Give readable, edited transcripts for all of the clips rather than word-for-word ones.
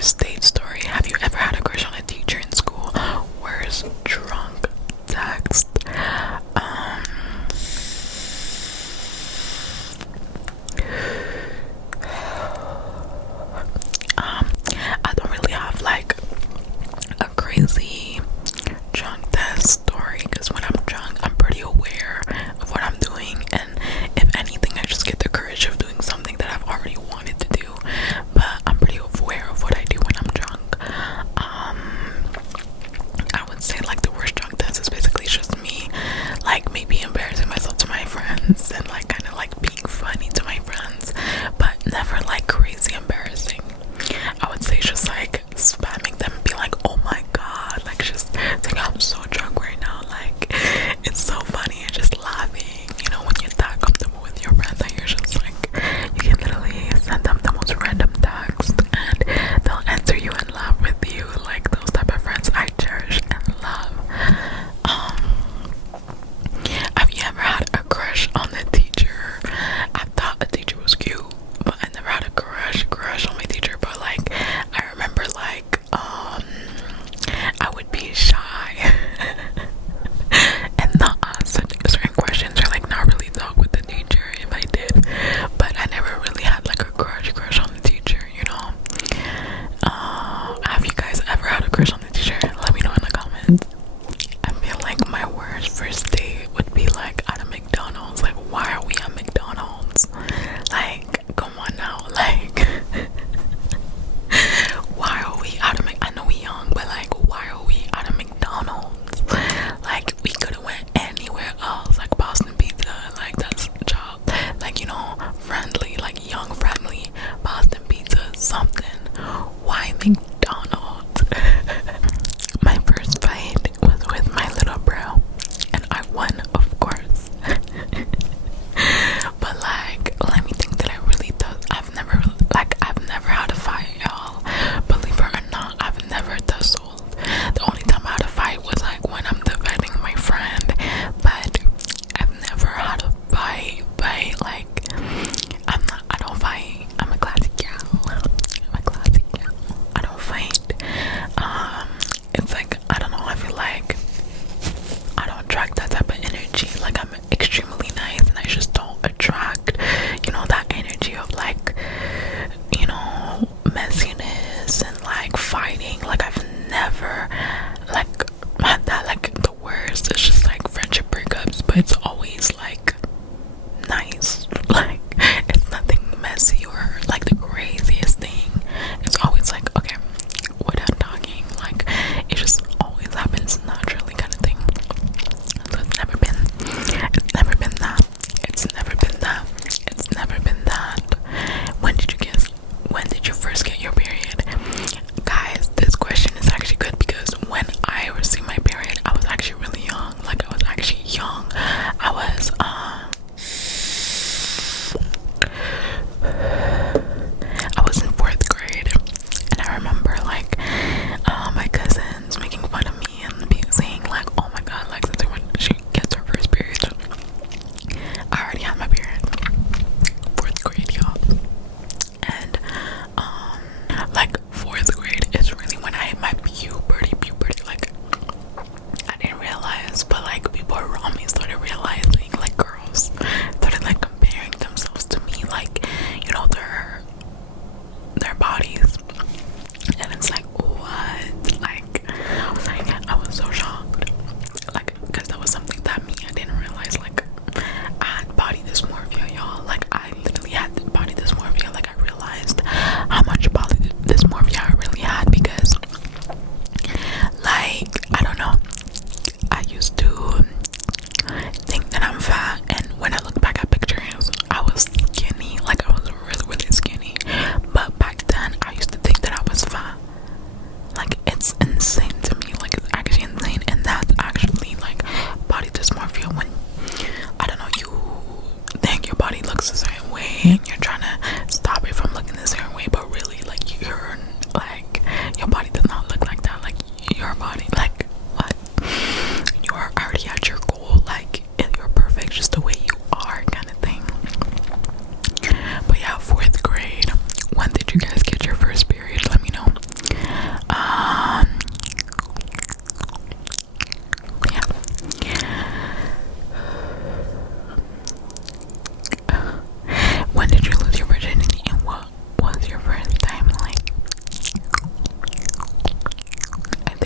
first date story. Have you ever had a crush on a teacher in school? Worst drunk text. I don't really have like a crazy drunk test story, because when I'm drunk I'm pretty aware of what I'm doing, and if anything I just get the courage of doing something that I've already wanted to do. But I'm pretty aware of what I do when I'm drunk. I would say like the worst drunk test is basically just me like maybe embarrassing myself to my friends and like kind of like being funny to my friends, but never like crazy embarrassing. I would say just like spamming them and be like, oh my god, like just saying I'm so drunk right now, like it's so funny, and just laughing, you know, when you're that comfortable with your friends that you're just like, you can literally send them the most random text and they'll answer you and laugh with you. Like those type of friends I cherish and love. Have you ever had a crush on a teacher? I thought a teacher was cute, but I never had a crush on my teacher. But like I remember like I would be shy and not answer certain questions, or like not really talk with the teacher if I did, but I never really had like a crush on the teacher, you know. Have you guys ever had a crush on the teacher? Let me know in the comments. I feel like my worst first date would be like at a McDonald's. Like, why are we at McDonald's? Like, come on now, like why are we at a I know we young, but like why are we at a McDonald's? Like we could have went anywhere else, like Boston Pizza, like that's a job, like, you know, friendly, like young friendly Boston Pizza, something. Why McDonald's? My first fight was with my little bro and I won, of course. But like, let me think that I really thought I've never had a fight, y'all. Believe it or not, I've never tussled. The only time I had a fight was like when I'm defending my friend, but I've never had a fight. But like, I don't fight. I'm a classy gal. I don't fight.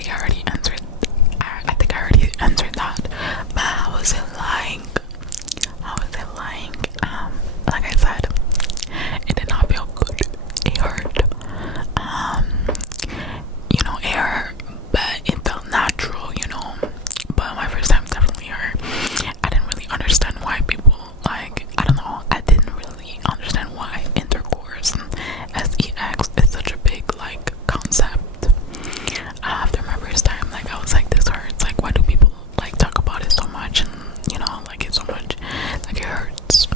think I already answered. I think I already answered that. But how was it like? How was it like? Like I said, it did not feel good. It hurt. You know, it hurt, but it felt natural. You know, but my first time definitely hurt. I didn't really understand why people like. I don't know. I didn't really understand why intercourse and sex is such a big like concept. After my first time, like I was like, this hurts. Like, why do people like talk about it so much? And you know, like it's so much. Like it hurts.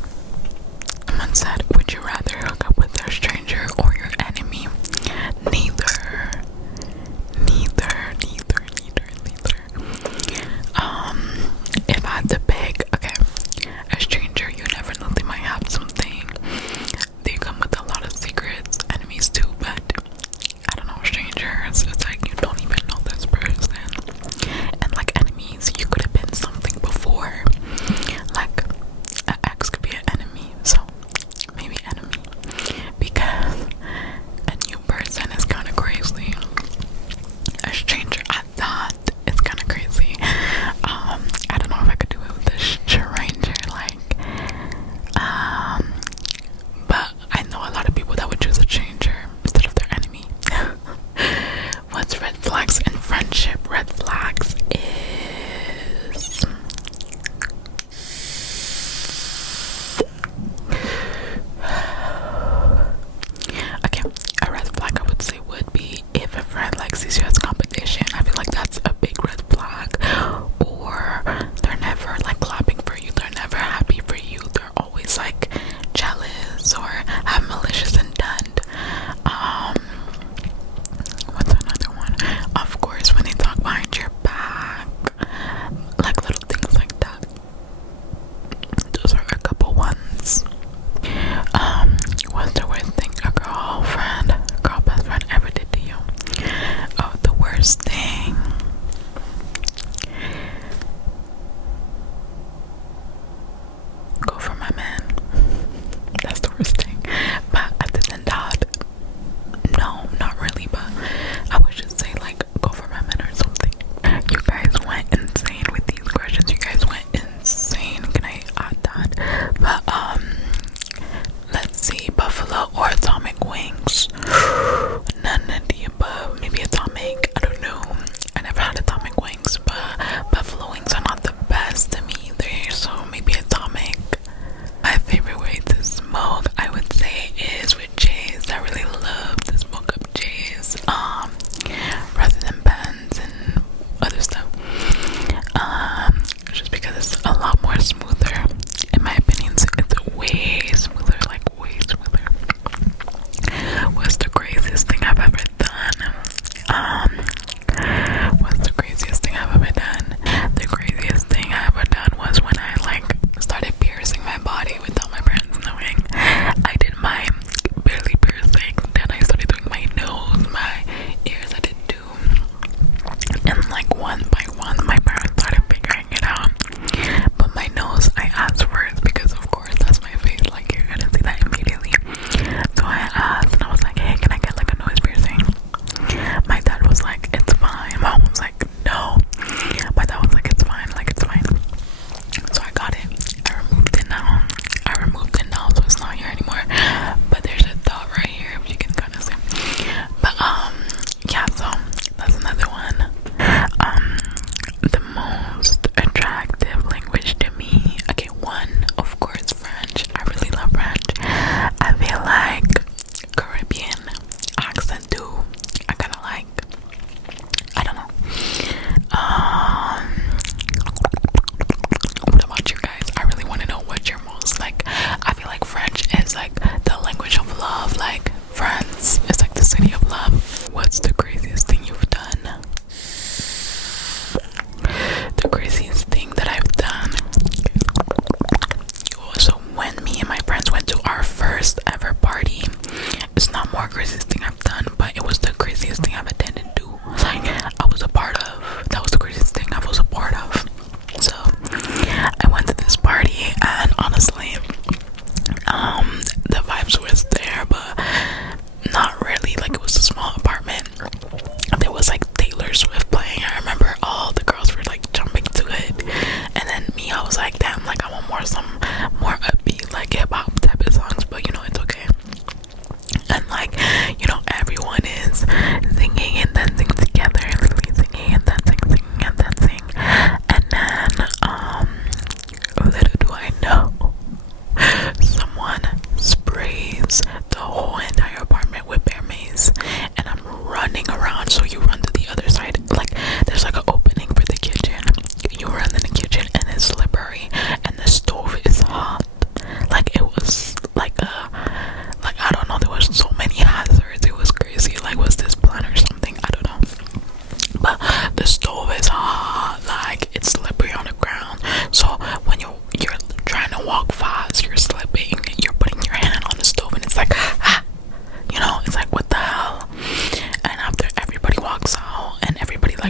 Someone said, would you rather hook up with a stranger or your enemy? Neither. If I had to pick, okay, a stranger, you never know, they might have something. They come with a lot of secrets. Enemies too, but I don't know, strangers, it's like you don't even know this person. And like enemies, you could have been something before. Like an ex could be an enemy, so maybe enemy, because a new person is kind of crazy. A stranger, I thought, it's kind of crazy. I don't know if I could do it with a stranger, like, but I know a lot of people that would choose a stranger instead of their enemy. What's red flags in friendship? Red flags is okay, a red flag I would say would be if a friend like sees you as competition. I feel like that's a big red flag. Or they're never like clapping for you, they're never happy for you, they're always like jealous or have malicious intent. What's another one? Of course, when they talk behind your back, like little things like that. Those are a couple ones. What's the worst thing a girl best friend ever did to you? Oh, the worst thing. Go for my man. That's the worst thing. But other than that, no, not really. But I would just say like go for my man or something. You guys went insane with these questions. You guys went insane. Can I add that? But let's see, buffalo or atomic wings. None of the above. Maybe atomic. I don't know.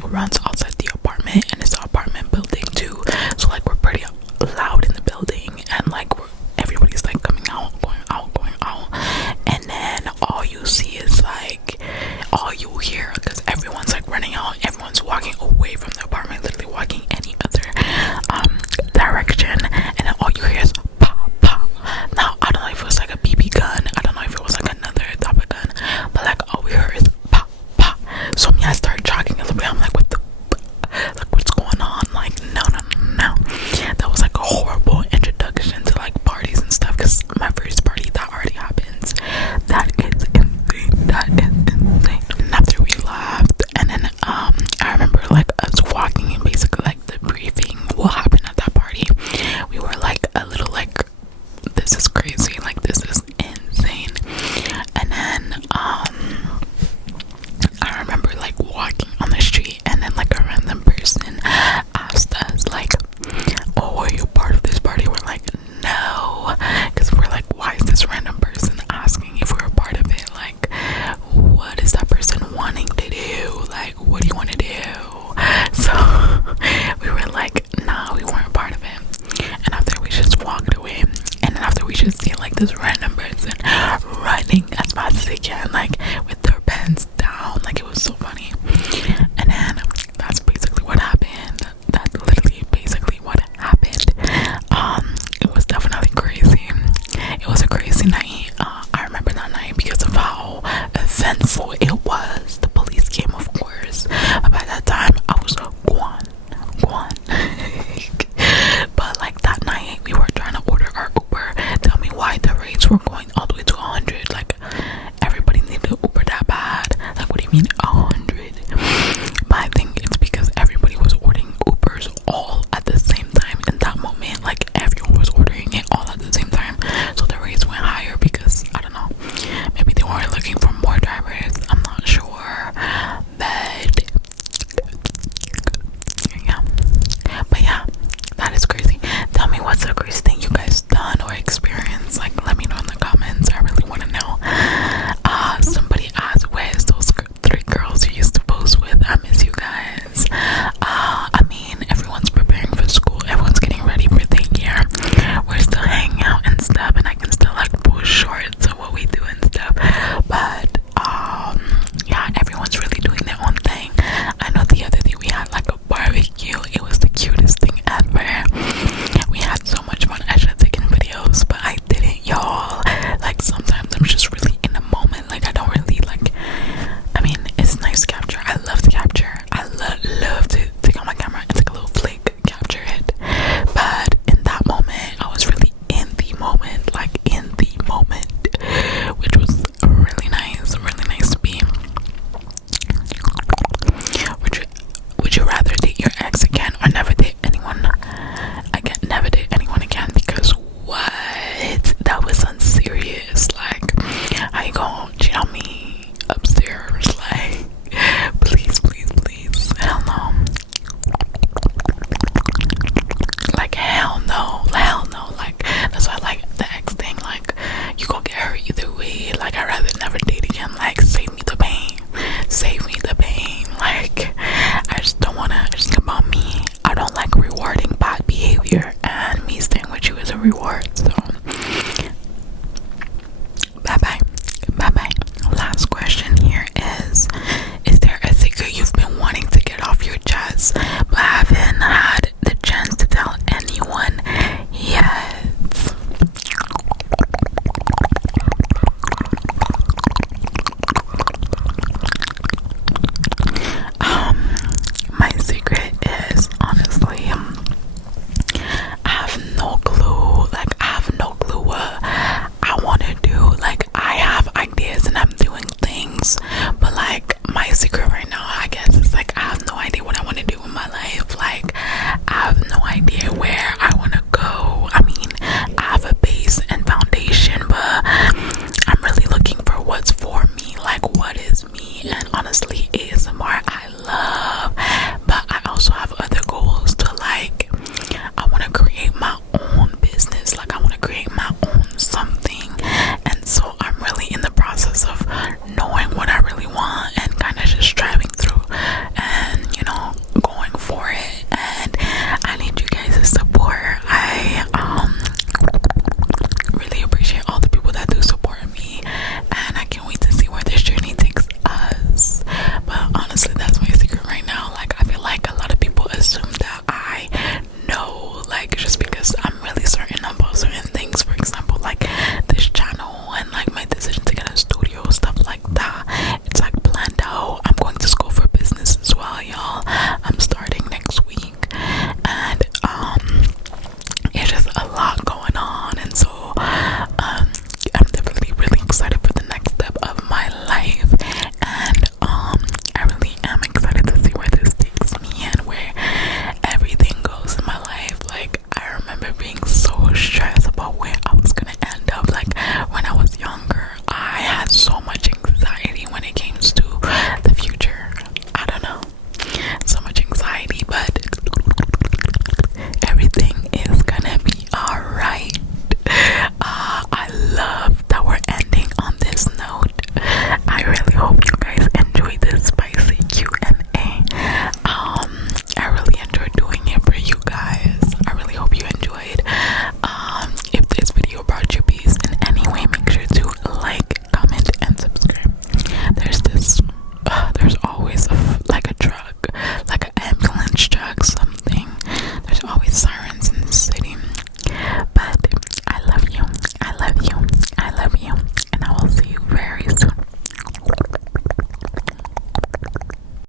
like runs